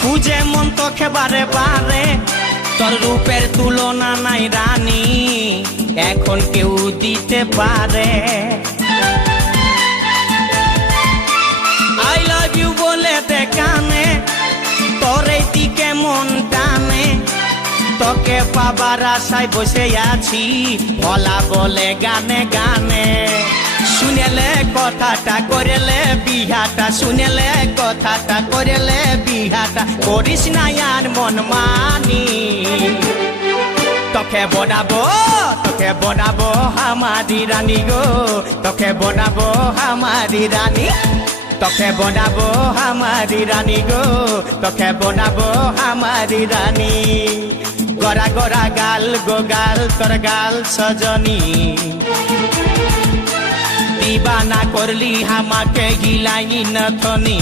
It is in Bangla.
খুঁজে মন তোকে বারে বারে, তোর রূপের তুলনা নাই রানী, এখন কেউ দিতে পারে। আই লাভ ইউ বলে দে কানে, তোর এই দিকে মন টানে, তোকে পাবার আশায় বসে আছি, ভোলা বলে গানে গানে। শুনেলে কথাটা করেলে বিহাটা, শুনেলে কথাটা করেলে বিহাটা, করিস না আর মন মানি। তোকে বনাবো আমারি রানী গো, তোকে বনাবো আমারি রানী, তোকে বনাবো আমারি রানী গো, তোকে বনাবো আমারি রানী। গড়া গড়া গাল গো গাল, তোর গাল সজনী, দিবানা করলি আমাকে হিলাই নথনি।